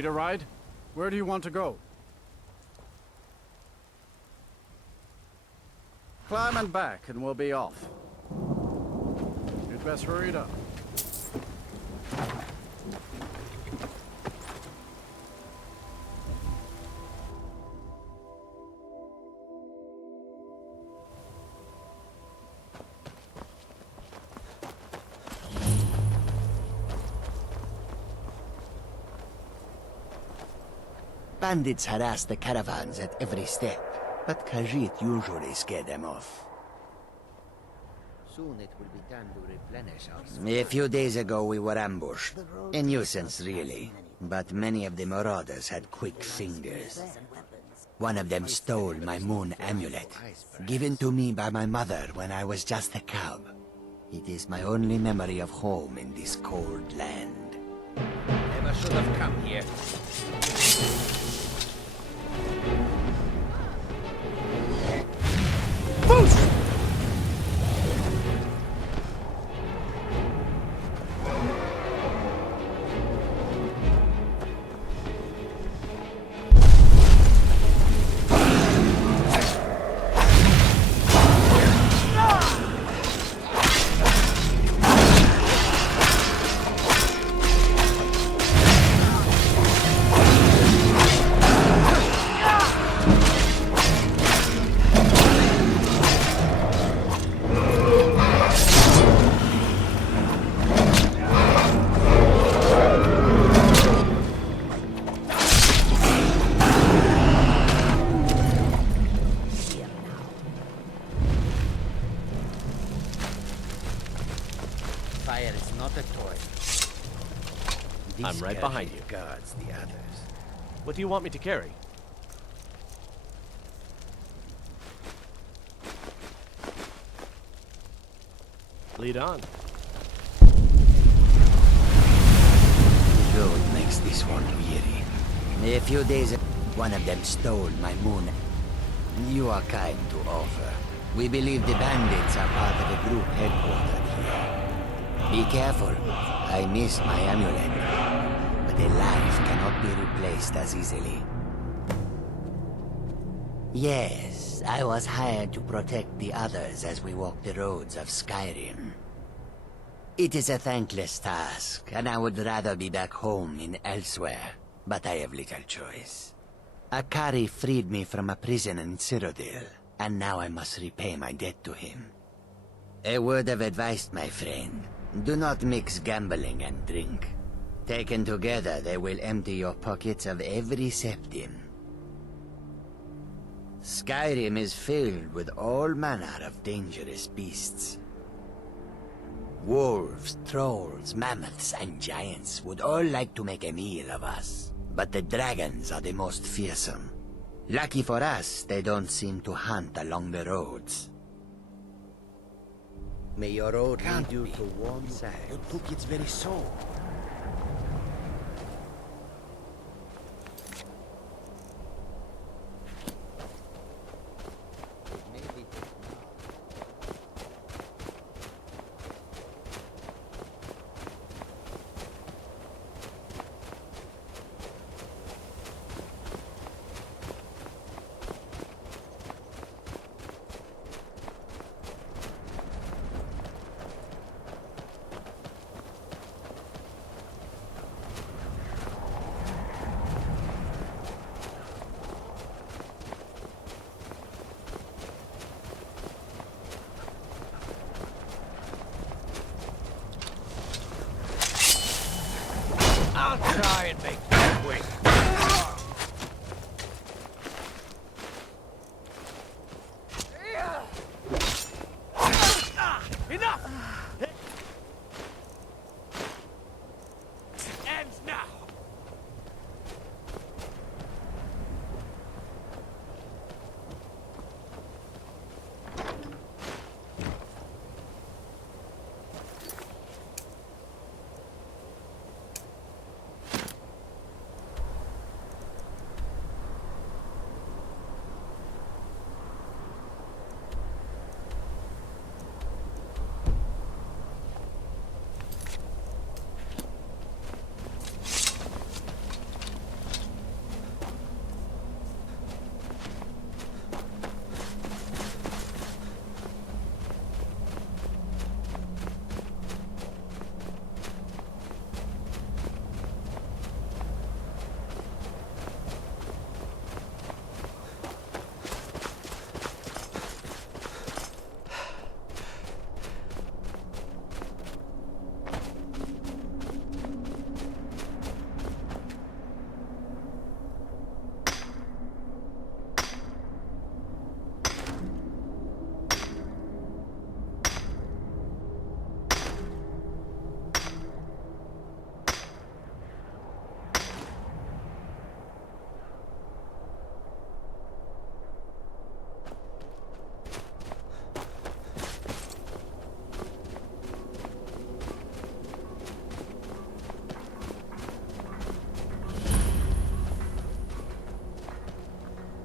Need a ride? Where do you want to go? Climb and back, and we'll be off. You'd best hurry it up. Bandits harass the caravans at every step, but Khajiit usually scare them off. Soon it will be time to replenish our... A few days ago we were ambushed. A nuisance, really. But many of the marauders had quick fingers. One of them stole my moon amulet, given to me by my mother when I was just a cub. It is my only memory of home in this cold land. Never should have come here. Fire is not a toy. I'm right behind you. Guards the others. What do you want me to carry? Lead on. The road makes this one weary. A few days ago, one of them stole my moon. You are kind to offer. We believe the bandits are part of a group headquartered here. Be careful. I miss my amulet. But a life cannot be replaced as easily. Yes, I was hired to protect the others as we walk the roads of Skyrim. It is a thankless task, and I would rather be back home in elsewhere, but I have little choice. Akari freed me from a prison in Cyrodiil, and now I must repay my debt to him. A word of advice, my friend. Do not mix gambling and drink. Taken together, they will empty your pockets of every septim. Skyrim is filled with all manner of dangerous beasts. Wolves, trolls, mammoths, and giants would all like to make a meal of us. But the dragons are the most fearsome. Lucky for us, they don't seem to hunt along the roads. May your road lead you to warm sands. You took its very soul.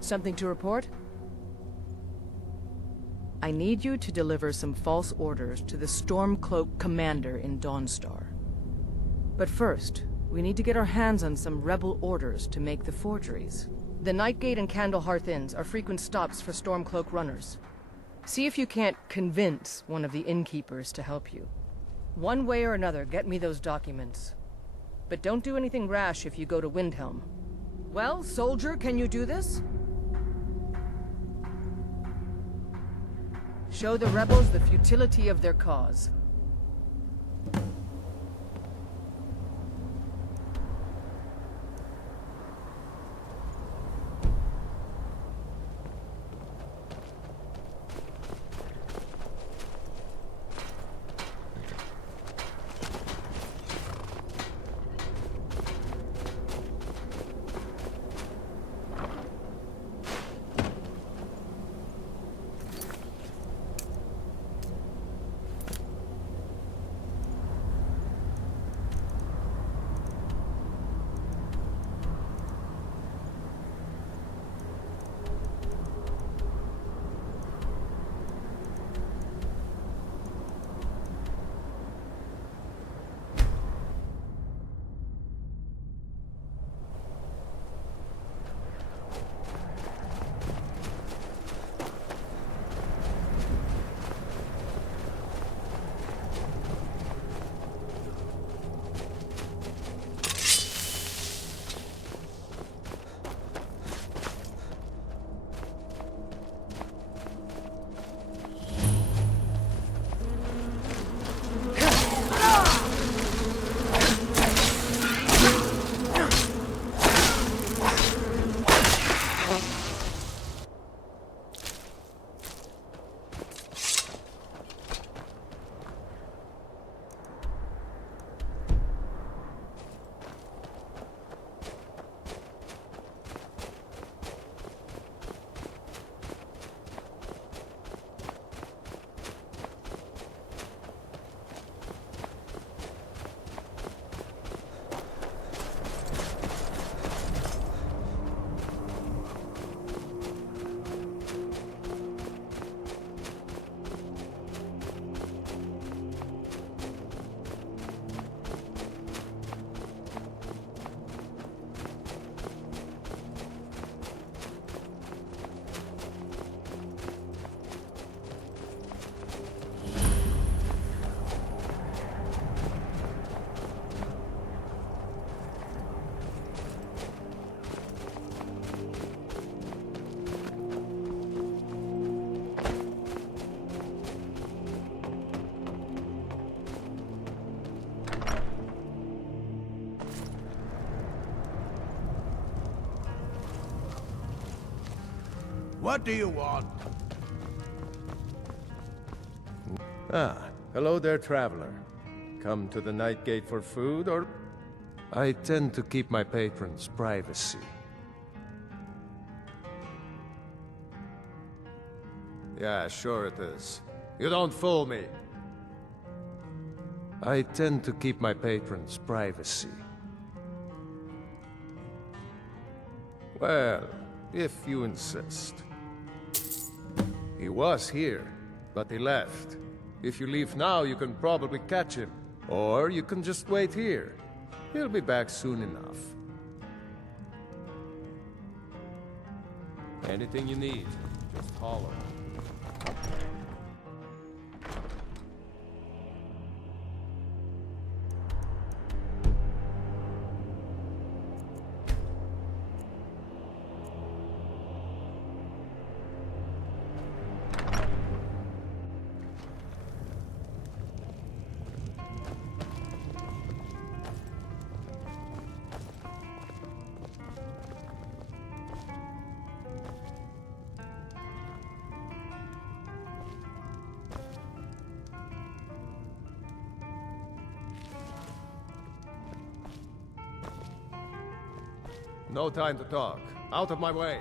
Something to report? I need you to deliver some false orders to the Stormcloak commander in Dawnstar. But first, we need to get our hands on some rebel orders to make the forgeries. The Nightgate and Candlehearth Inns are frequent stops for Stormcloak runners. See if you can't convince one of the innkeepers to help you. One way or another, get me those documents. But don't do anything rash if you go to Windhelm. Well, soldier, can you do this? Show the rebels the futility of their cause. What do you want? Ah, hello there, traveler. Come to the Nightgate for food, or... I tend to keep my patrons' privacy. Yeah, sure it is. You don't fool me. I tend to keep my patrons' privacy. Well, if you insist. He was here, but he left. If you leave now, you can probably catch him. Or you can just wait here. He'll be back soon enough. Anything you need, just holler. No time to talk. Out of my way.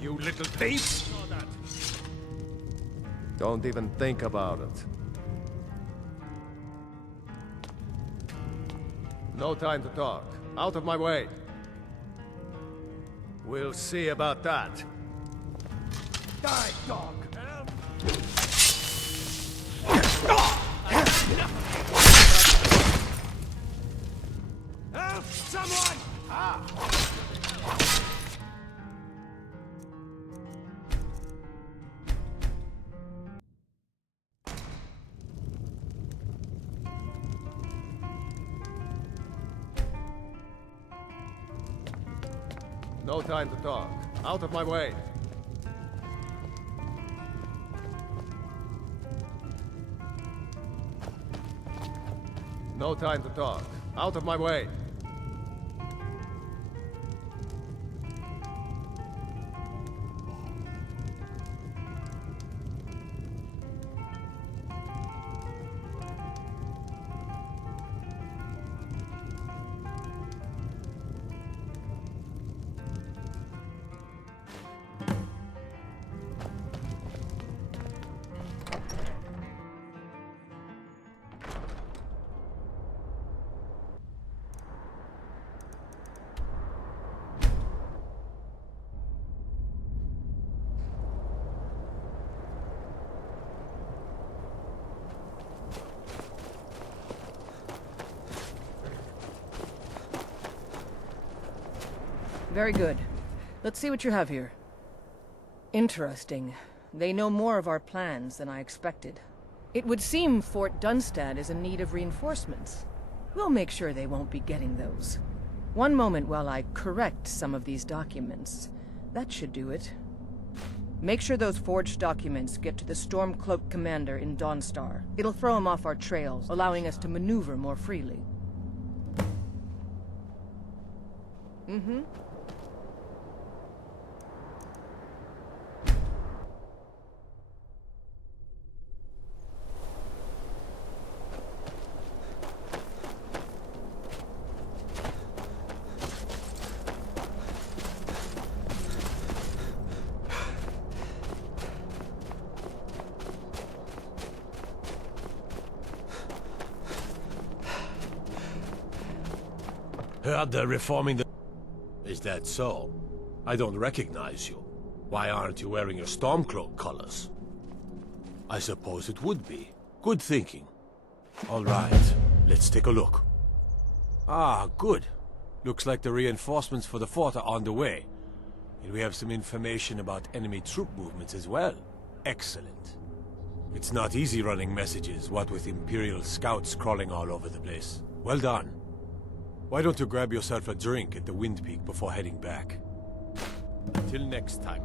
You little thief! Don't even think about it. No time to talk. Out of my way. We'll see about that. Die, dog! Help! Someone! No time to talk. Out of my way. No time to talk. Out of my way. Very good. Let's see what you have here. Interesting. They know more of our plans than I expected. It would seem Fort Dunstad is in need of reinforcements. We'll make sure they won't be getting those. One moment while I correct some of these documents. That should do it. Make sure those forged documents get to the Stormcloak commander in Dawnstar. It'll throw him off our trails, allowing us to maneuver more freely. Mm-hmm. Heard they're reforming the... Is that so? I don't recognize you. Why aren't you wearing your Stormcloak colors? I suppose it would be. Good thinking. All right, let's take a look. Ah, good. Looks like the reinforcements for the fort are on the way. And we have some information about enemy troop movements as well. Excellent. It's not easy running messages, what with Imperial scouts crawling all over the place. Well done. Why don't you grab yourself a drink at the Wind Peak before heading back? Until next time.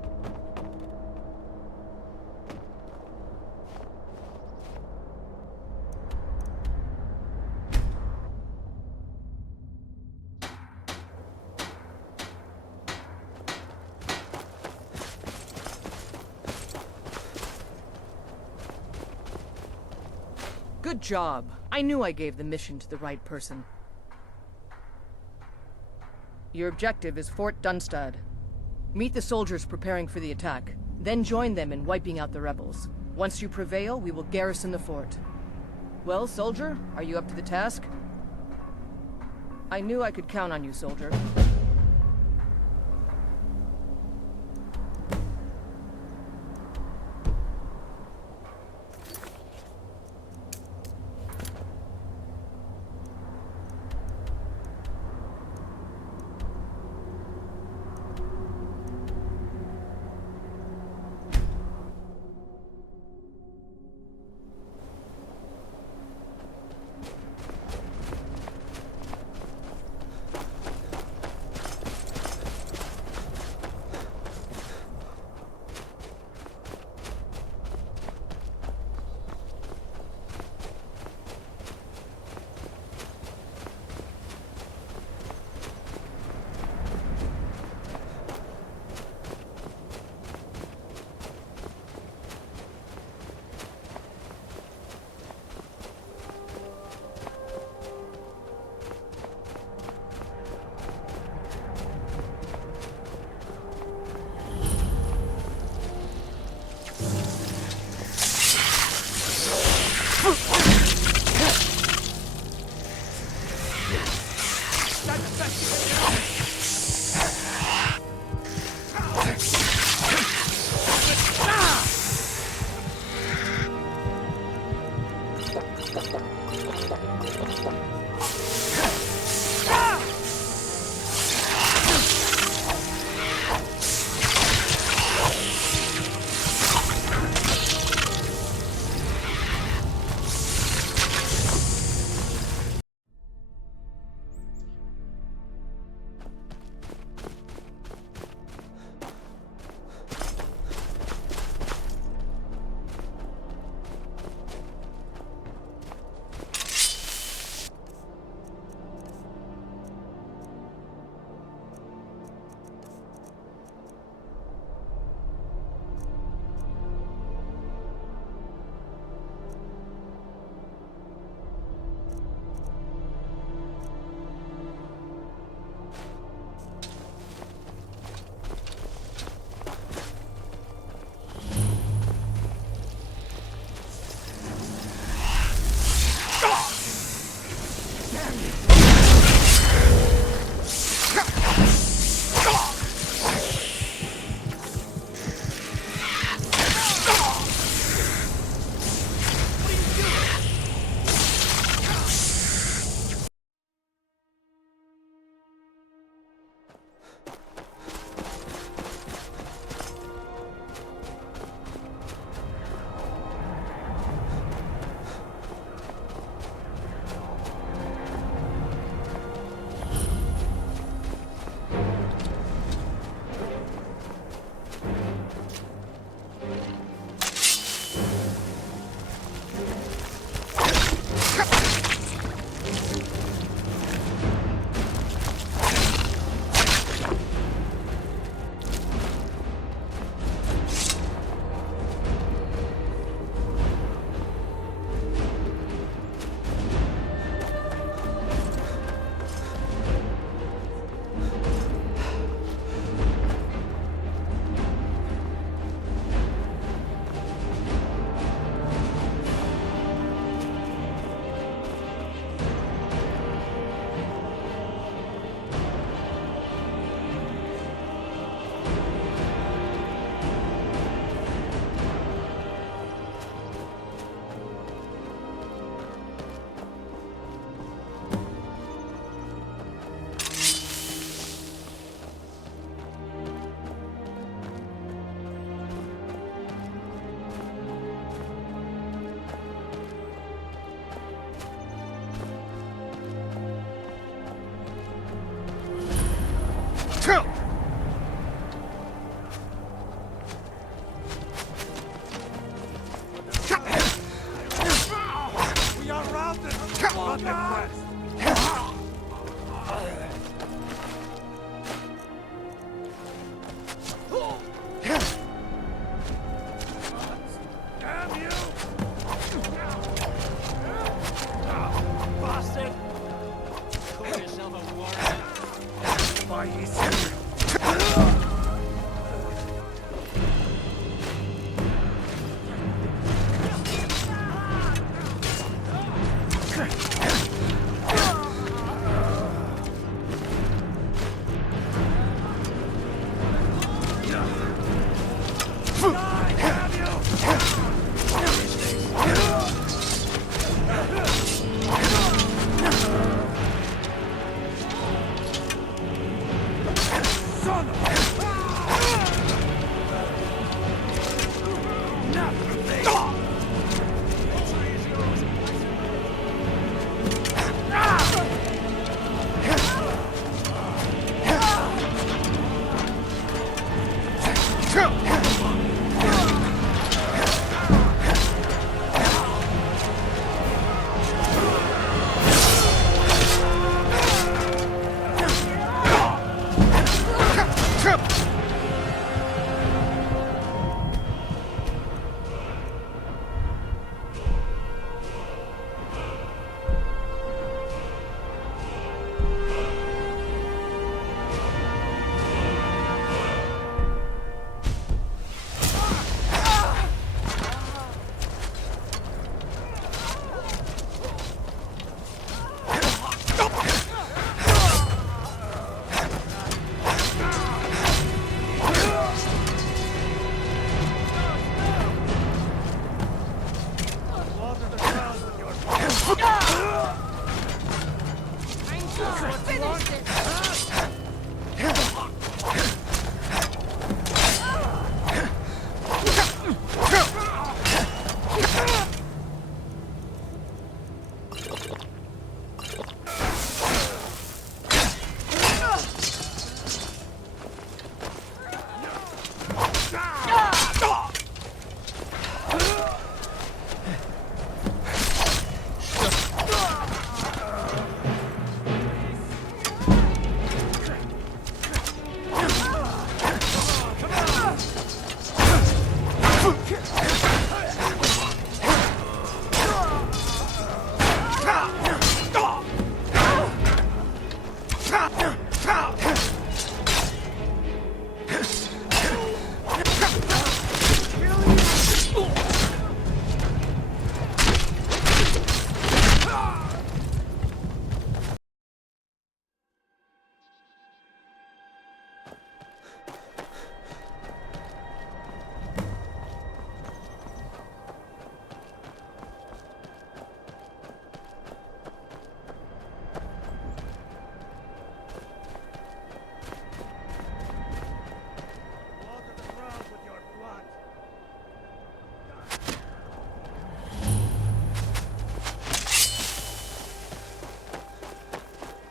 Good job. I knew I gave the mission to the right person. Your objective is Fort Dunstad. Meet the soldiers preparing for the attack, then join them in wiping out the rebels. Once you prevail, we will garrison the fort. Well, soldier, are you up to the task? I knew I could count on you, soldier.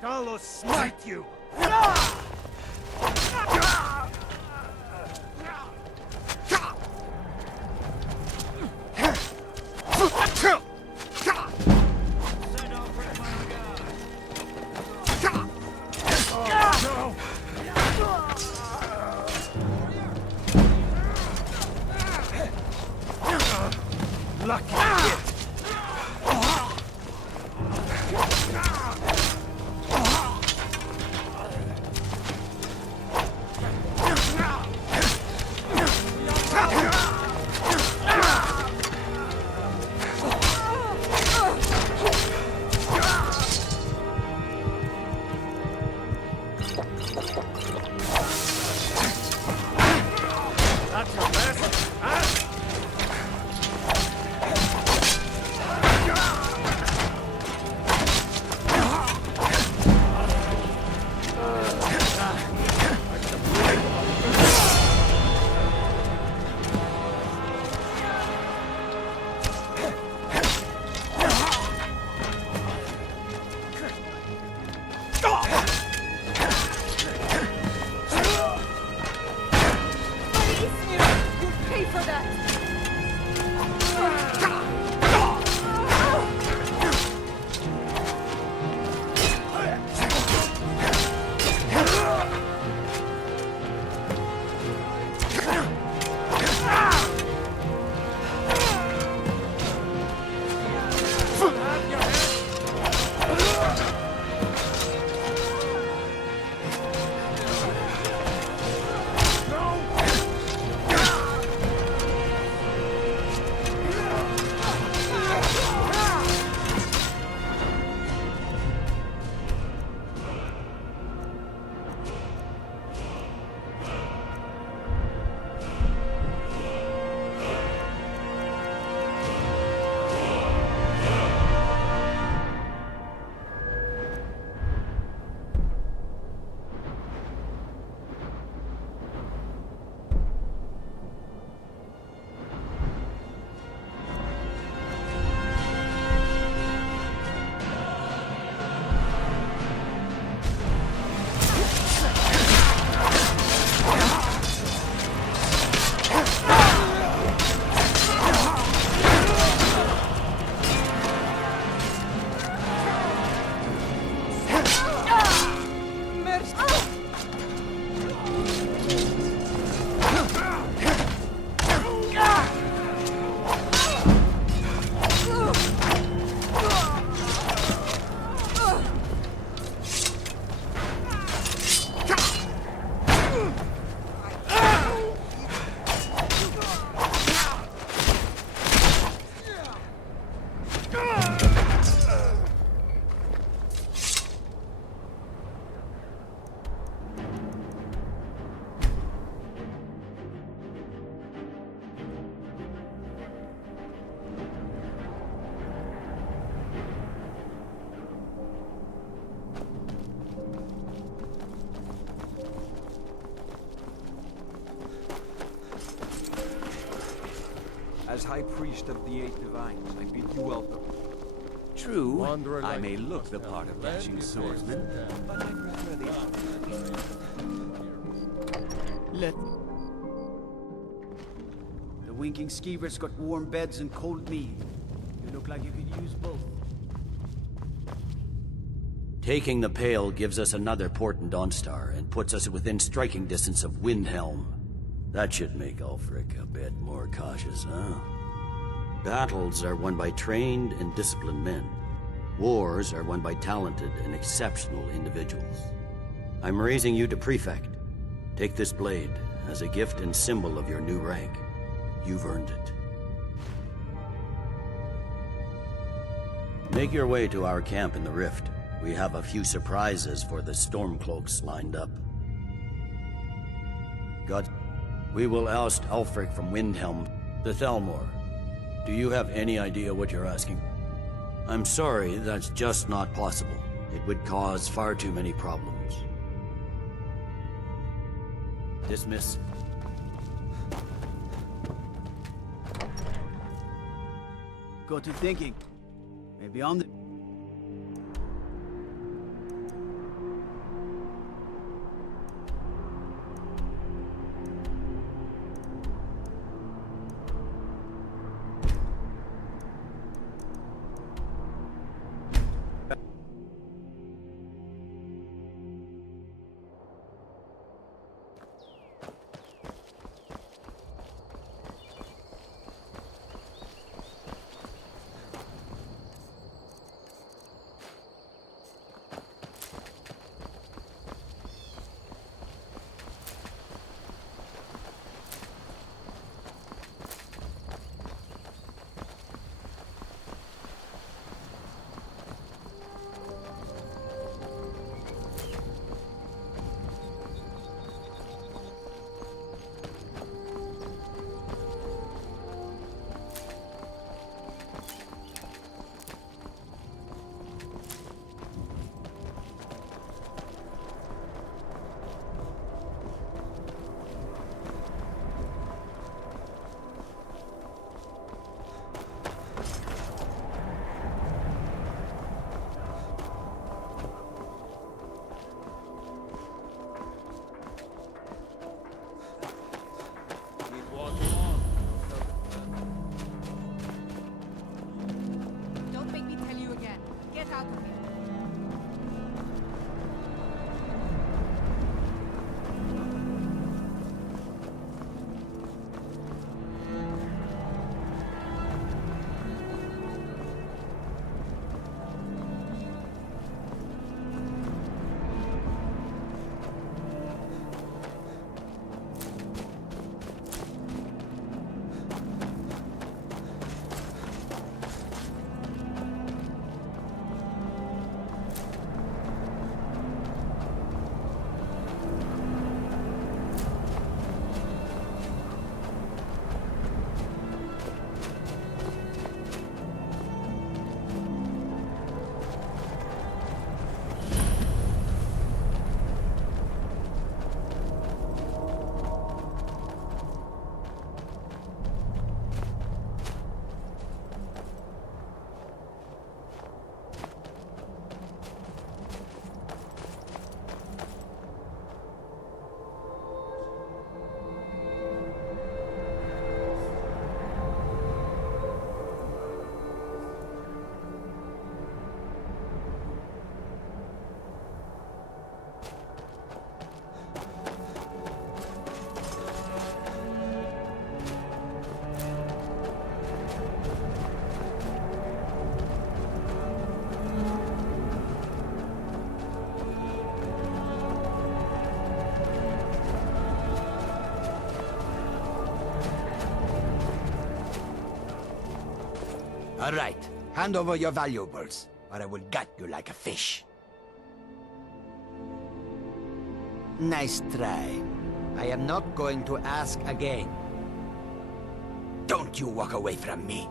Carlos, smite you! Lucky hit! That's your best, huh? As High Priest of the Eight Divines, I bid you welcome. True, Wanderer I like may you look must the have part of plenty dashing of swordsman, fears. but I prefer the Let... The winking skeever's got warm beds and cold mead. You look like you could use both. Taking the Pale gives us another port in Dawnstar and puts us within striking distance of Windhelm. That should make Ulfric a bit more cautious, huh? Battles are won by trained and disciplined men. Wars are won by talented and exceptional individuals. I'm raising you to Prefect. Take this blade as a gift and symbol of your new rank. You've earned it. Make your way to our camp in the Rift. We have a few surprises for the Stormcloaks lined up. God, we will oust Ulfric from Windhelm to Thalmor. Do you have any idea what you're asking? I'm sorry, that's just not possible. It would cause far too many problems. Dismiss. Got to thinking. Maybe I'm the... Don't make me tell you again. Get out of here. All right, hand over your valuables, or I will gut you like a fish. Nice try. I am not going to ask again. Don't you walk away from me.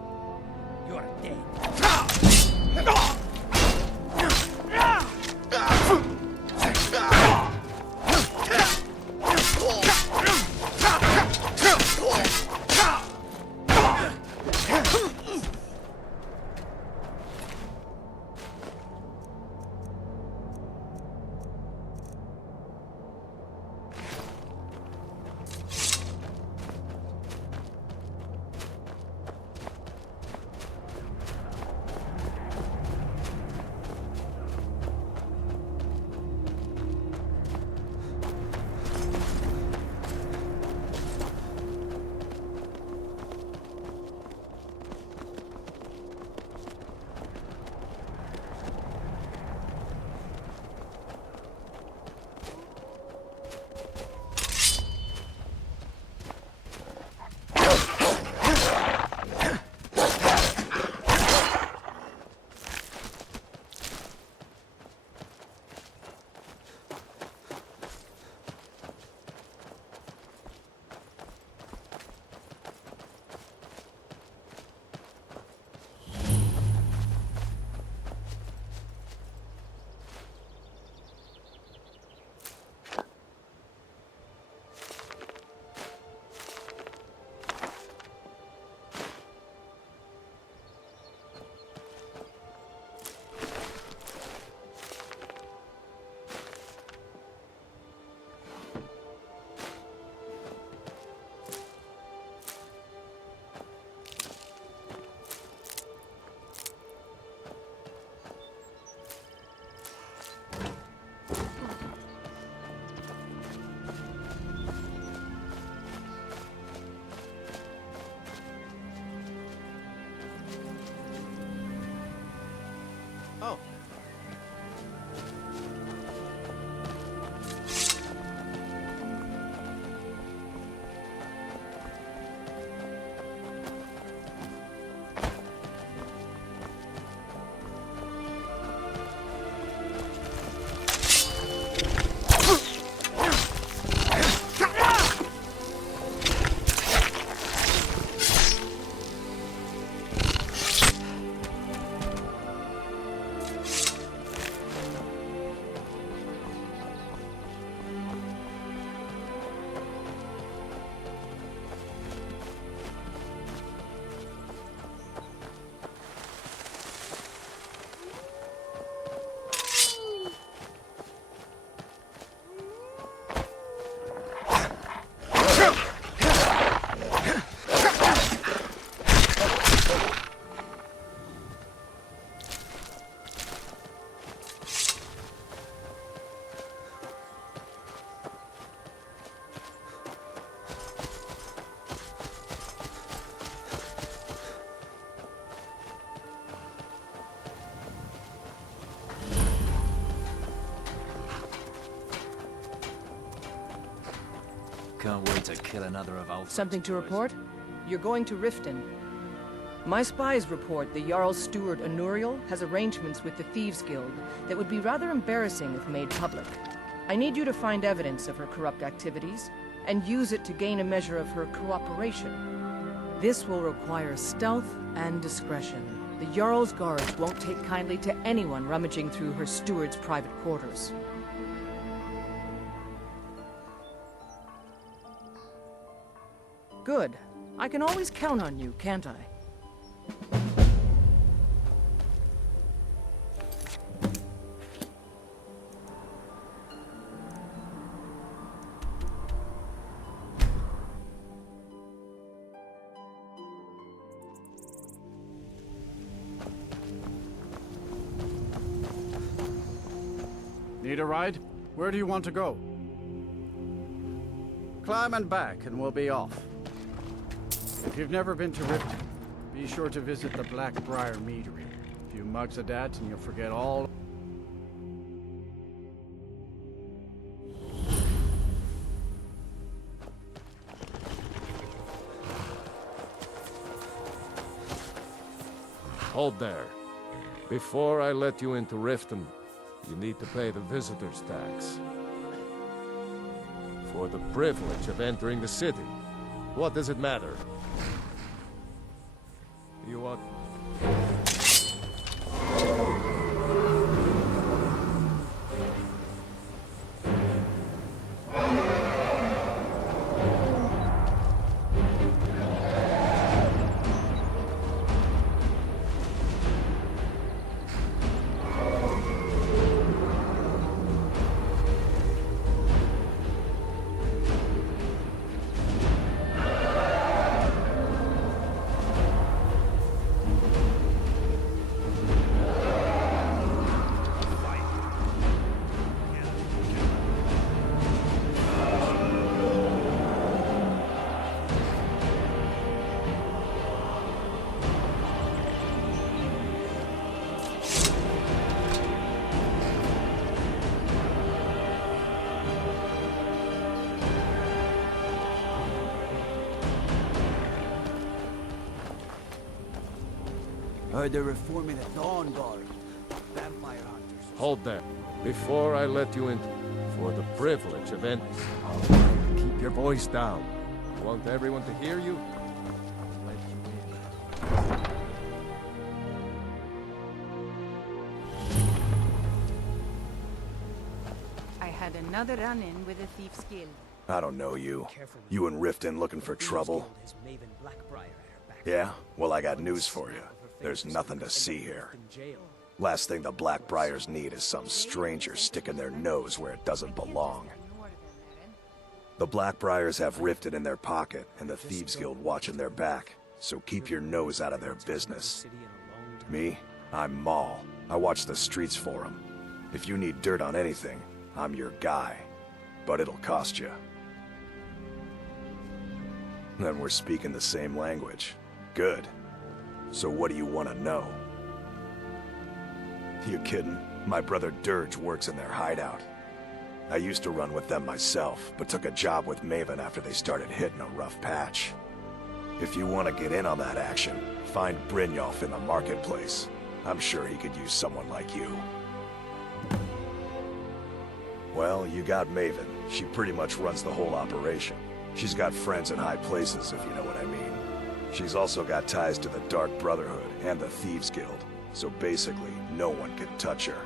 You're dead. Can't wait to kill another of Alfred's Something to boys. report? You're going to Riften. My spies report the Jarl's steward Anuriel has arrangements with the Thieves Guild that would be rather embarrassing if made public. I need you to find evidence of her corrupt activities and use it to gain a measure of her cooperation. This will require stealth and discretion. The Jarl's guards won't take kindly to anyone rummaging through her steward's private quarters. Good. I can always count on you, can't I? Need a ride? Where do you want to go? Climb and back, and we'll be off. If you've never been to Riften, be sure to visit the Blackbriar Meadery. A few mugs of that, and you'll forget all. Hold there. Before I let you into Riften, you need to pay the visitor's tax. For the privilege of entering the city. What does it matter? You want... Heard they're reforming the Dawn Guard. Vampire hunters. Hold there. Before I let you in, for the privilege of keep your voice down. I want everyone to hear you. Let you in. I had another run-in with the Thieves Guild. I don't know you. You in Riften looking for trouble? Yeah? Well, I got news for you. There's nothing to see here. Last thing the Blackbriars need is some stranger sticking their nose where it doesn't belong. The Blackbriars have Riften in their pocket, and the Thieves Guild watching their back, so keep your nose out of their business. Me? I'm Maul. I watch the streets for them. If you need dirt on anything, I'm your guy. But it'll cost you. Then we're speaking the same language. Good. So what do you want to know? You kidding? My brother Dirge works in their hideout. I used to run with them myself, but took a job with Maven after they started hitting a rough patch. If you want to get in on that action, find Brynjolf in the marketplace. I'm sure he could use someone like you. Well, you got Maven. She pretty much runs the whole operation. She's got friends in high places, if you know what I mean. She's also got ties to the Dark Brotherhood and the Thieves Guild, so basically, no one can touch her.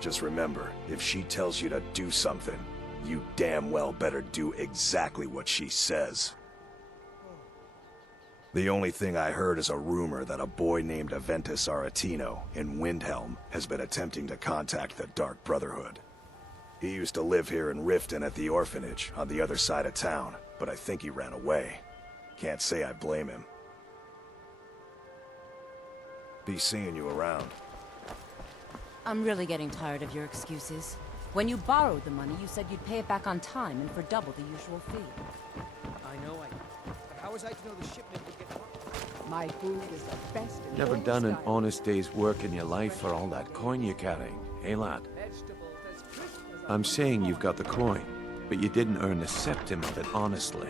Just remember, if she tells you to do something, you damn well better do exactly what she says. The only thing I heard is a rumor that a boy named Aventus Aretino in Windhelm has been attempting to contact the Dark Brotherhood. He used to live here in Riften at the orphanage on the other side of town, but I think he ran away. Can't say I blame him. Be seeing you around. I'm really getting tired of your excuses. When you borrowed the money, you said you'd pay it back on time and for double the usual fee. I know. But how was I to know the shipment would get... My food is the best in Never all done an Skyrim. honest day's work in your life for all that coin you're carrying, eh lad? I'm saying you've got the coin. But you didn't earn a septim of it honestly.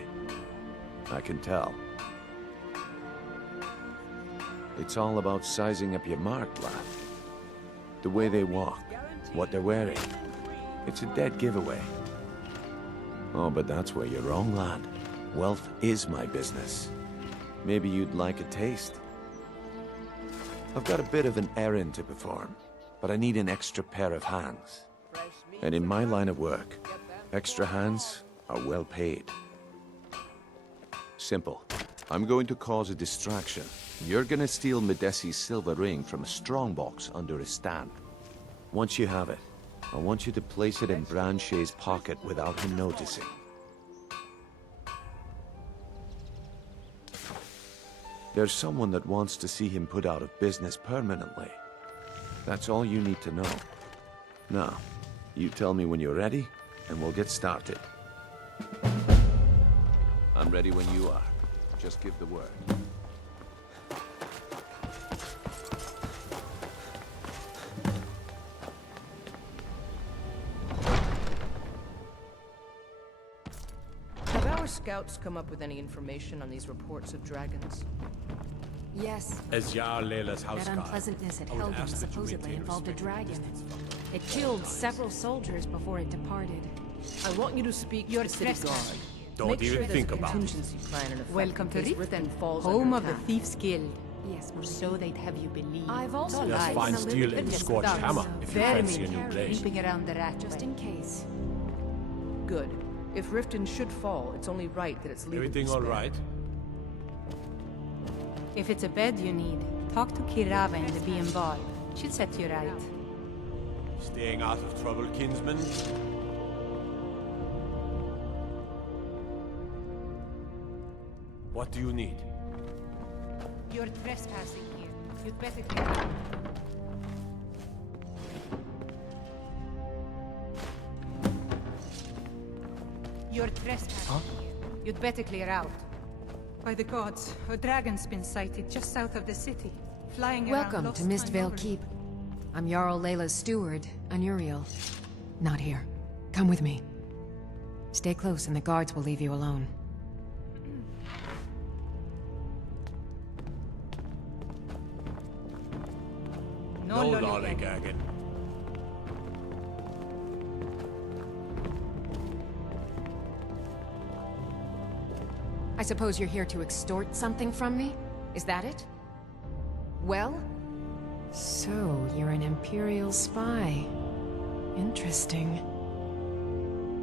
I can tell. It's all about sizing up your mark, lad. The way they walk, what they're wearing. It's a dead giveaway. Oh, but that's where you're wrong, lad. Wealth is my business. Maybe you'd like a taste. I've got a bit of an errand to perform, but I need an extra pair of hands. And in my line of work, extra hands are well paid. Simple. I'm going to cause a distraction. You're gonna steal Medesi's silver ring from a strongbox under his stand. Once you have it, I want you to place it in Branche's pocket without him noticing. There's someone that wants to see him put out of business permanently. That's all you need to know. Now, you tell me when you're ready, and we'll get started. I'm ready when you are. Just give the word. Have our scouts come up with any information on these reports of dragons? Yes. As Jarl Layla's That houseguard, unpleasantness at I would Helgen ask that you supposedly maintain involved a respectful dragon. distance from It killed several soldiers before it departed. I want you to speak to the city guard. Don't Make even sure think there's a about it. contingency plan in effect Welcome to in case Riften, Riften falls home under of the attack. Thieves' Guild. Yes, Marie. So they'd have you believe. I've also Just taken find a steel little and bit of scorched stuff, hammer so if you very fancy a new careful, blade. Creeping around the rat just in case. Good. If Riften should fall, it's only right that it's legal. Everything all right? If it's a bed you need, talk to Kirava in the B&Bar. She'll set you right. Staying out of trouble, kinsman? What do you need? You're trespassing here. You'd better clear out. You're trespassing here. You'd better clear out. By the gods, a dragon's been sighted just south of the city, flying around Welcome Lost to Mistvale Pine Keep. I'm Jarl Layla's steward, Anuriel. Not here. Come with me. Stay close and the guards will leave you alone. No lollygagging. I suppose you're here to extort something from me? Is that it? Well? So, you're an Imperial spy. Interesting.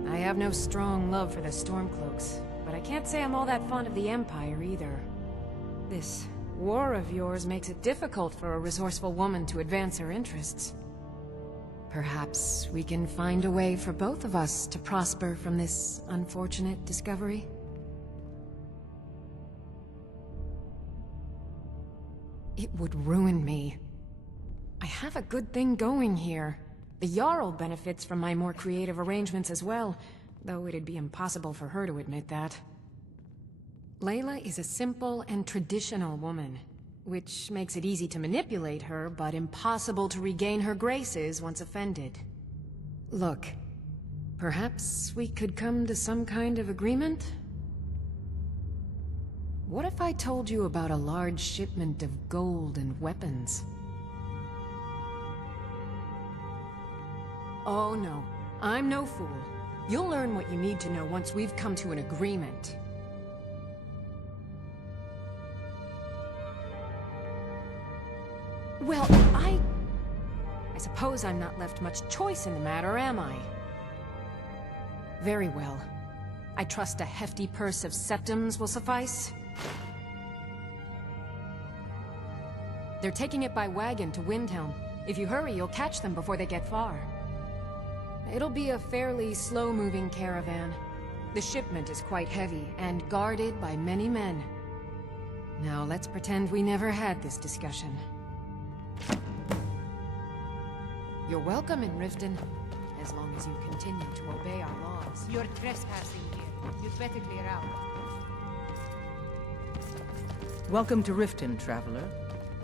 I have no strong love for the Stormcloaks, but I can't say I'm all that fond of the Empire either. This war of yours makes it difficult for a resourceful woman to advance her interests. Perhaps we can find a way for both of us to prosper from this unfortunate discovery? It would ruin me. I have a good thing going here. The Jarl benefits from my more creative arrangements as well, though it'd be impossible for her to admit that. Layla is a simple and traditional woman, which makes it easy to manipulate her, but impossible to regain her graces once offended. Look, perhaps we could come to some kind of agreement? What if I told you about a large shipment of gold and weapons? Oh no, I'm no fool. You'll learn what you need to know once we've come to an agreement. Well, I suppose I'm not left much choice in the matter, am I? Very well. I trust a hefty purse of septims will suffice. They're taking it by wagon to Windhelm. If you hurry, you'll catch them before they get far. It'll be a fairly slow-moving caravan. The shipment is quite heavy, and guarded by many men. Now let's pretend we never had this discussion. You're welcome in Riften, as long as you continue to obey our laws. You're trespassing here. You'd better clear out. Welcome to Riften, traveler.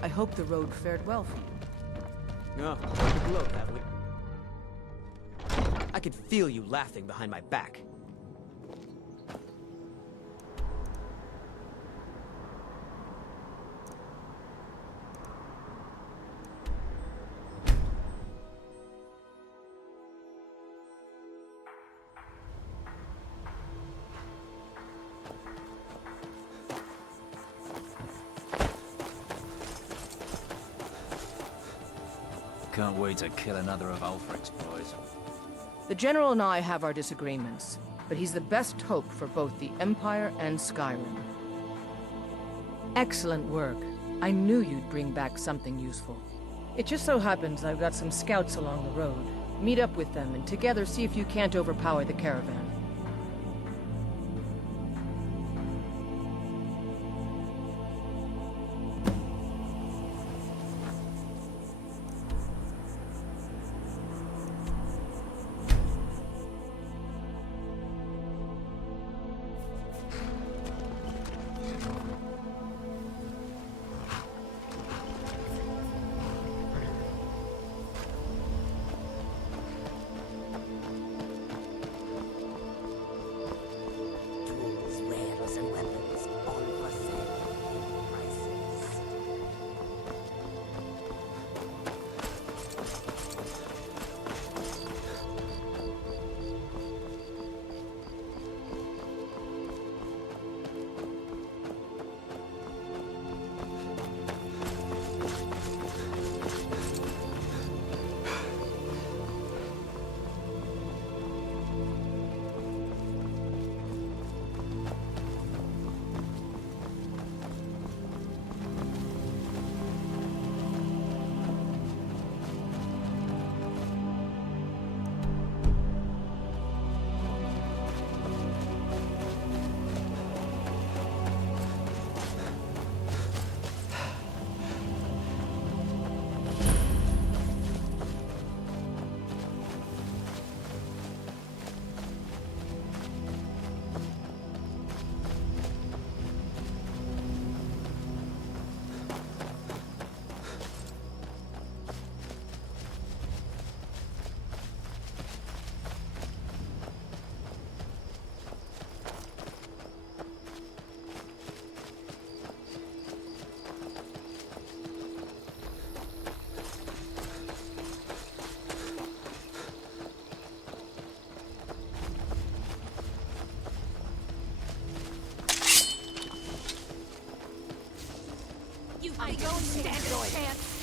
I hope the road fared well for you. No, quite a blow, have we? I could feel you laughing behind my back. can't wait to kill another of Ulfric's boys. The General and I have our disagreements, but he's the best hope for both the Empire and Skyrim. Excellent work. I knew you'd bring back something useful. It just so happens I've got some scouts along the road. Meet up with them and together see if you can't overpower the caravan. I don't stand a chance.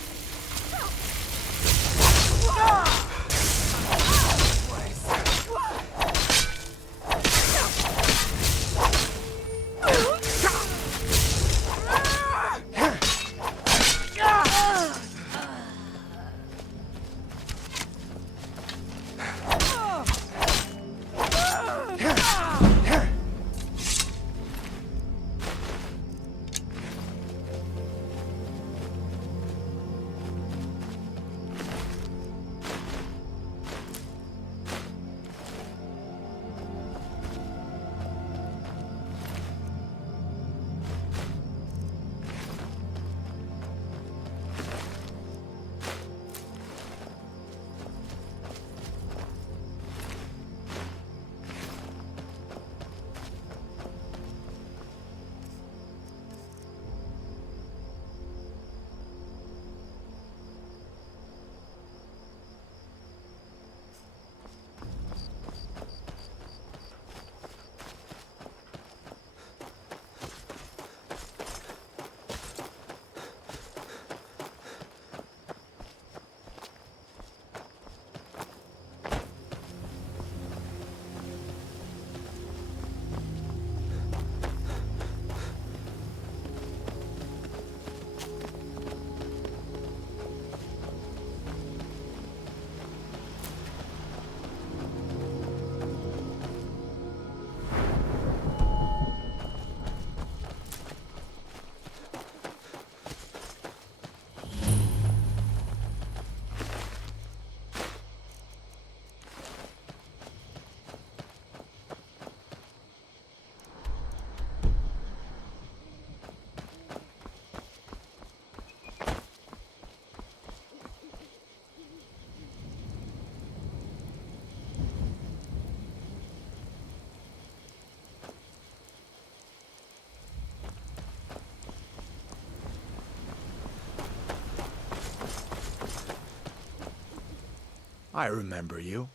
I remember you.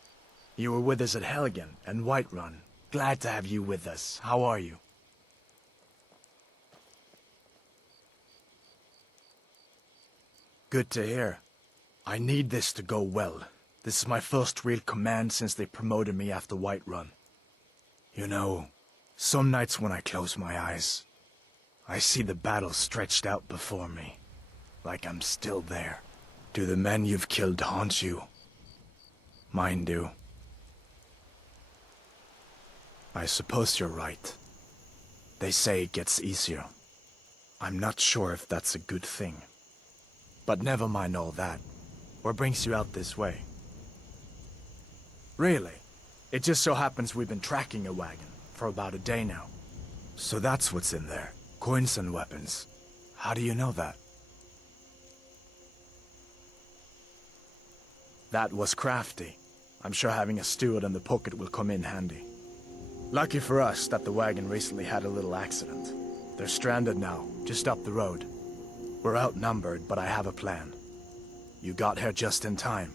You were with us at Helgen and Whiterun. Glad to have you with us. How are you? Good to hear. I need this to go well. This is my first real command since they promoted me after Whiterun. You know, some nights when I close my eyes, I see the battle stretched out before me, like I'm still there. Do the men you've killed haunt you? Mine do. I suppose you're right. They say it gets easier. I'm not sure if that's a good thing. But never mind all that. What brings you out this way? Really? It just so happens we've been tracking a wagon for about a day now. So that's what's in there. Coins and weapons. How do you know that? That was crafty. I'm sure having a steward in the pocket will come in handy. Lucky for us that the wagon recently had a little accident. They're stranded now, just up the road. We're outnumbered, but I have a plan. You got here just in time.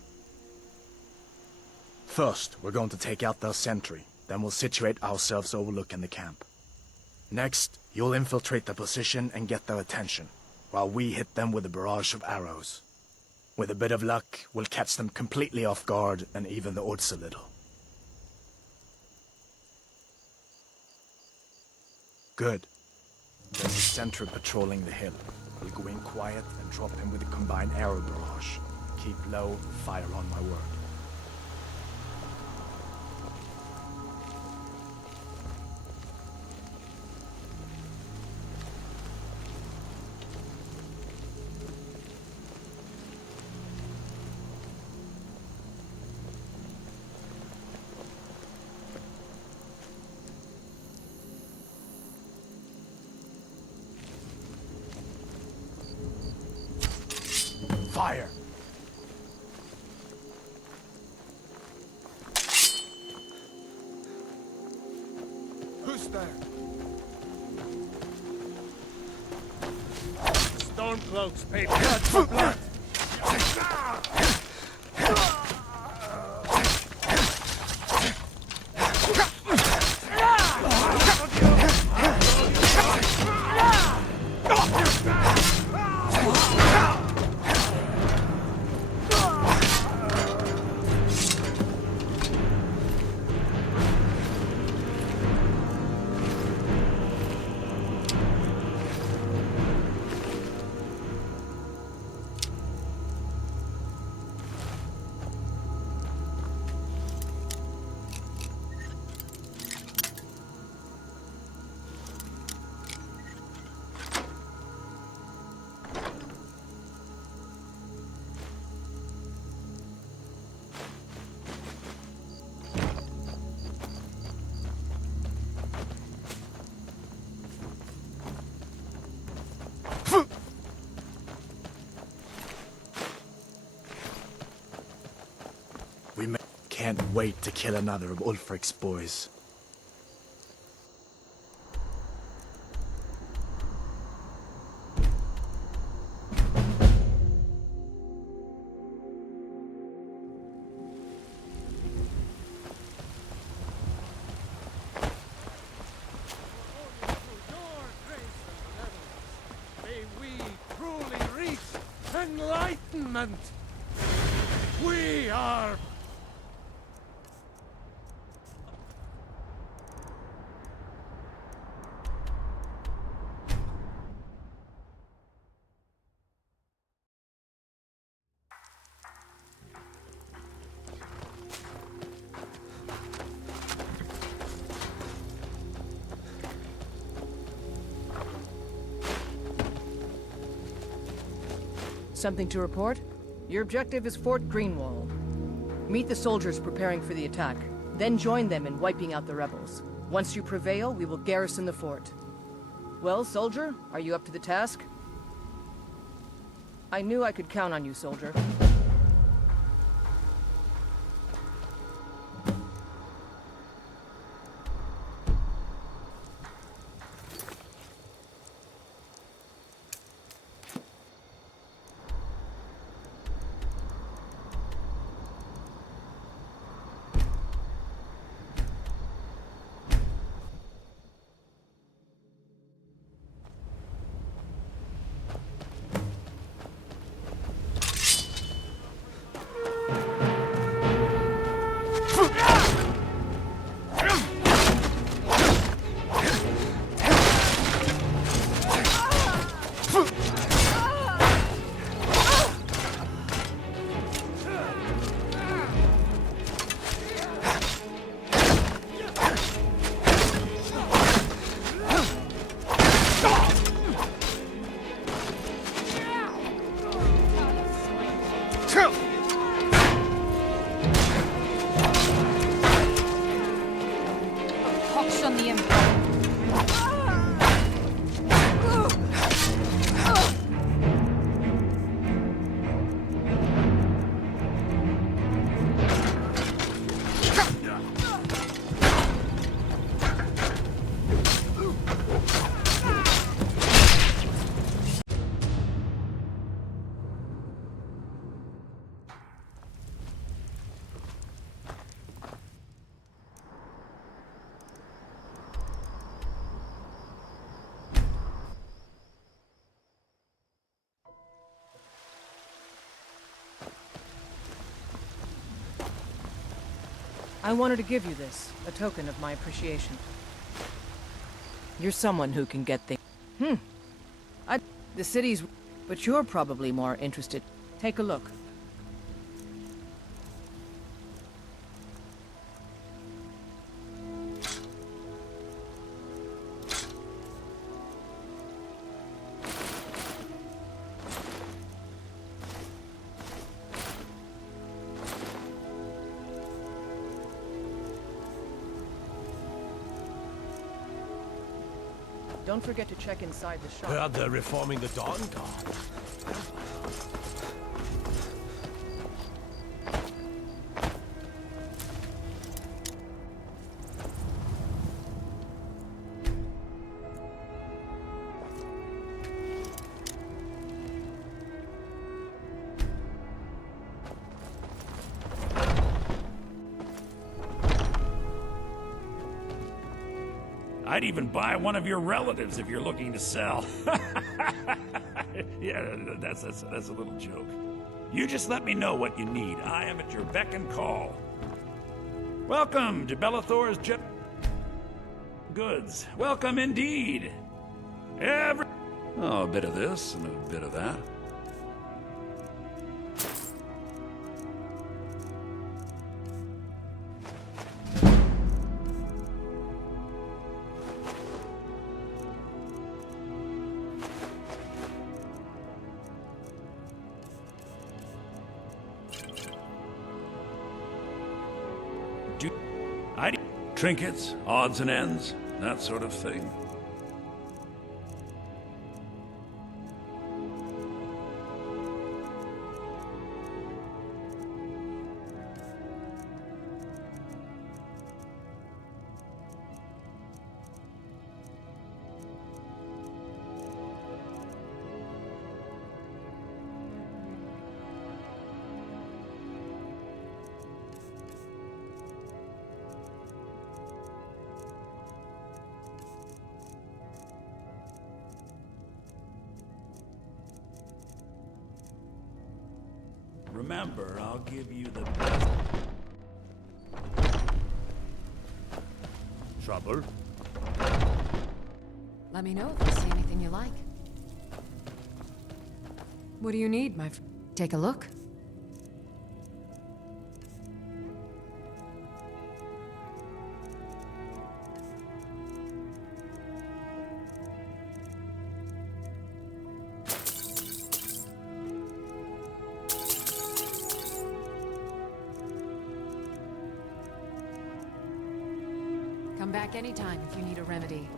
First, we're going to take out their sentry, then we'll situate ourselves overlooking the camp. Next, you'll infiltrate the position and get their attention, while we hit them with a barrage of arrows. With a bit of luck, we'll catch them completely off guard and even the odds a little. Good. There's a sentry patrolling the hill. We'll go in quiet and drop him with a combined arrow barrage. Keep low, fire on my word. Fire! Who's there? Stormcloaks paid blood for blood. Can't wait to kill another of Ulfric's boys. May we truly reach enlightenment. We are Something to report? Your objective is Fort Greenwall. Meet the soldiers preparing for the attack, then join them in wiping out the rebels. Once you prevail, we will garrison the fort. Well, soldier, are you up to the task? I knew I could count on you, soldier. I wanted to give you this, a token of my appreciation. You're someone who can get things. The city's... But you're probably more interested. Take a look. Don't forget to check inside the shop. Heard they're reforming the Dawn Guard. I'd even buy one of your relatives if you're looking to sell. Yeah, that's a little joke. You just let me know what you need. I am at your beck and call. Welcome to Bellathor's goods. Welcome indeed. Oh, a bit of this and a bit of that. Trinkets, odds and ends, that sort of thing. Remember, I'll give you the best. Trouble? Let me know if you see anything you like. What do you need, my friend? Take a look. Come back anytime if you need a remedy.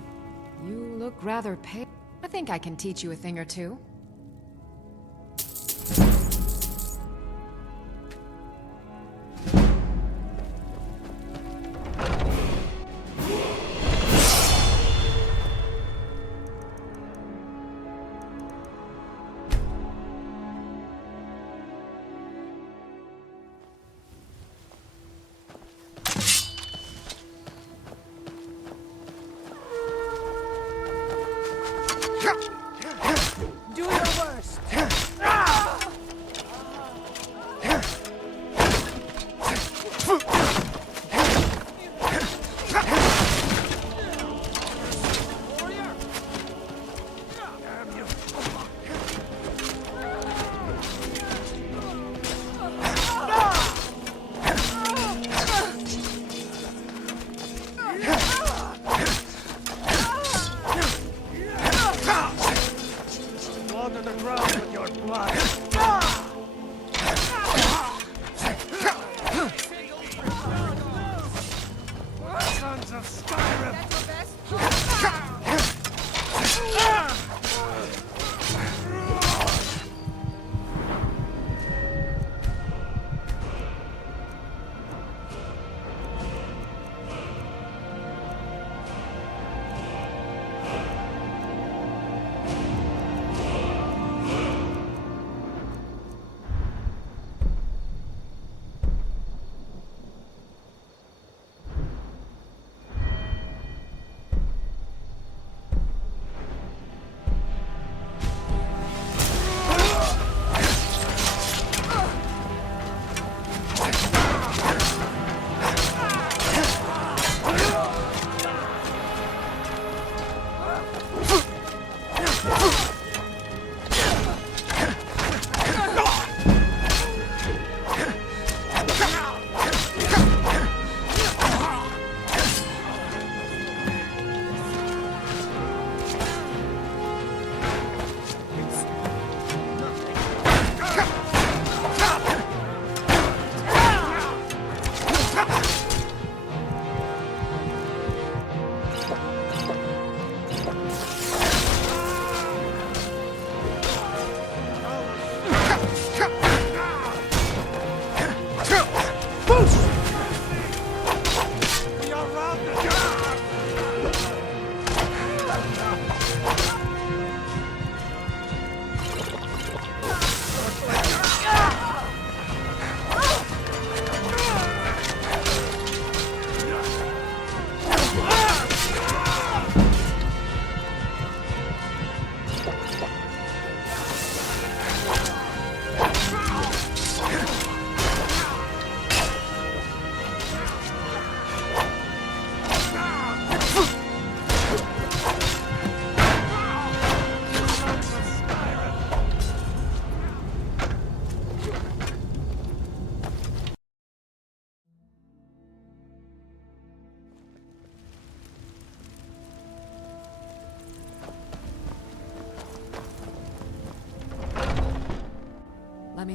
You look rather pale. I think I can teach you a thing or two. Do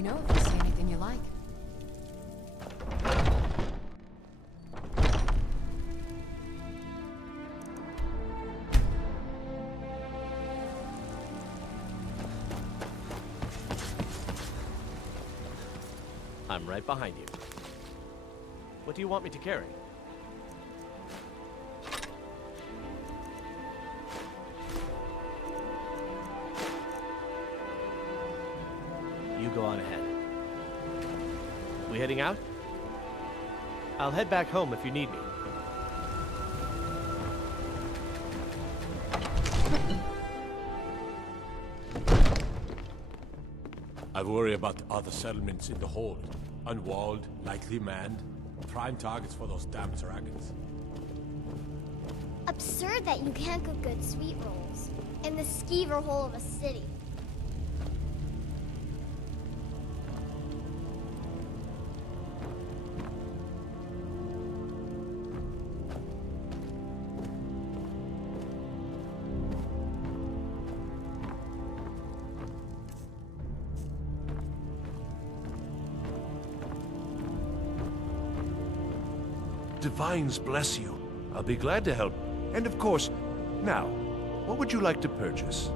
me know if you see anything you like. I'm right behind you. What do you want me to carry? You go on ahead. We heading out? I'll head back home if you need me. I worry about the other settlements in the hold. Unwalled, lightly manned, prime targets for those damn dragons. Absurd that you can't cook good sweet rolls in the skeever hole of a city. Divines bless you. I'll be glad to help. And of course, now, what would you like to purchase?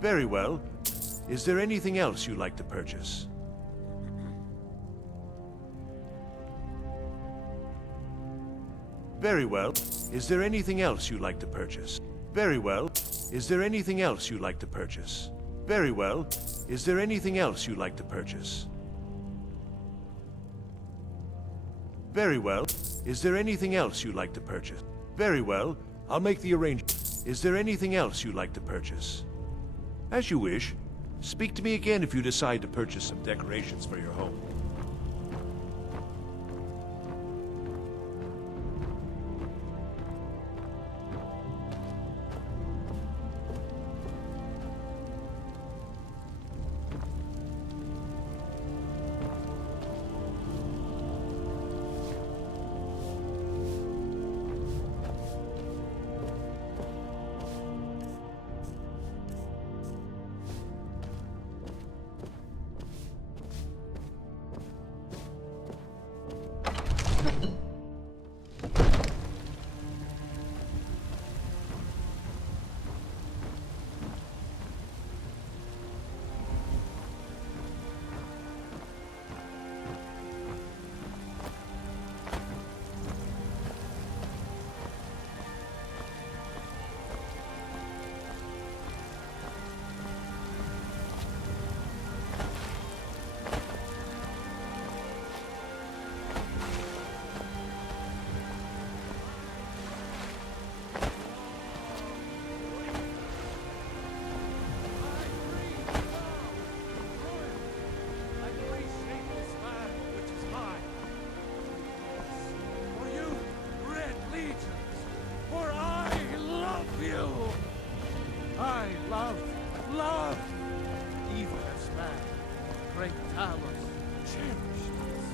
Very well. Is there anything else you'd like to purchase? Very well. Is there anything else you'd like to purchase? Very well. Is there anything else you'd like to purchase? Very well. Is there anything else you'd like to purchase? Very well. Is there anything else you'd like to purchase? Very well. I'll make the arrangement. Is there anything else you'd like to purchase? As you wish. Speak to me again if you decide to purchase some decorations for your home. Love! Even as man, great Talos cherished us,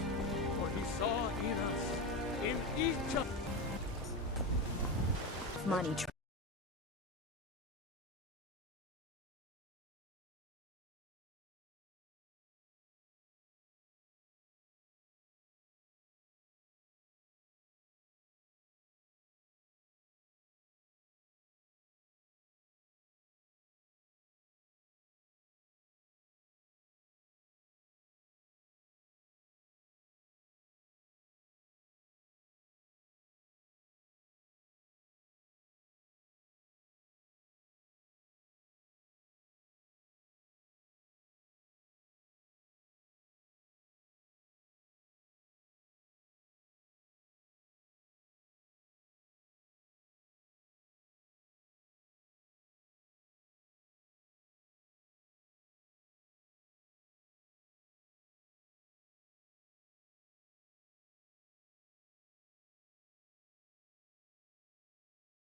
for he saw in us, in each of money.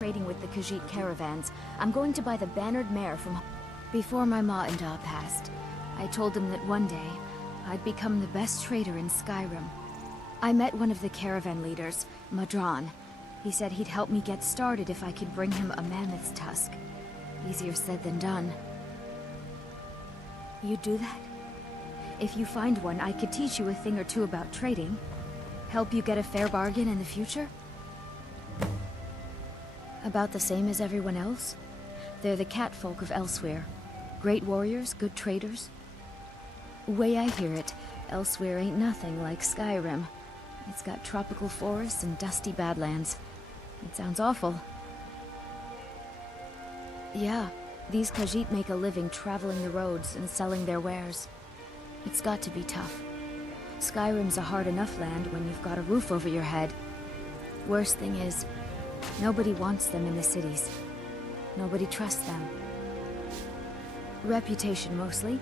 Trading with the Khajiit caravans. I'm going to buy the bannered mare from... Before my ma and Da passed, I told them that one day, I'd become the best trader in Skyrim. I met one of the caravan leaders, Madran. He said he'd help me get started if I could bring him a mammoth's tusk. Easier said than done. You do that? If you find one, I could teach you a thing or two about trading. Help you get a fair bargain in the future? About the same as everyone else? They're the catfolk of Elsewhere. Great warriors, good traders. Way I hear it, Elsewhere ain't nothing like Skyrim. It's got tropical forests and dusty badlands. It sounds awful. Yeah, these Khajiit make a living traveling the roads and selling their wares. It's got to be tough. Skyrim's a hard enough land when you've got a roof over your head. Worst thing is, nobody wants them in the cities. Nobody trusts them. Reputation, mostly.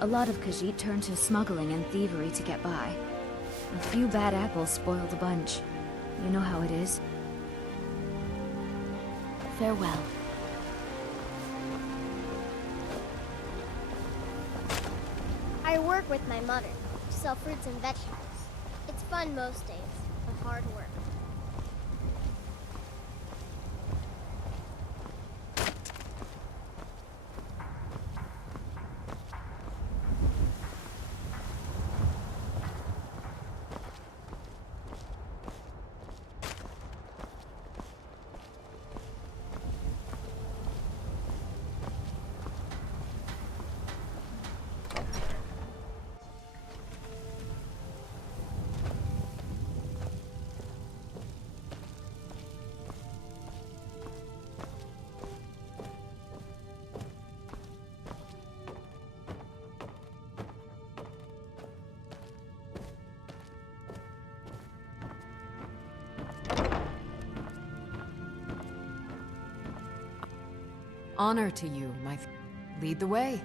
A lot of Khajiit turn to smuggling and thievery to get by. A few bad apples spoil the bunch. You know how it is. Farewell. I work with my mother to sell fruits and vegetables. It's fun most days, but hard work. Honor to you, Lead the way.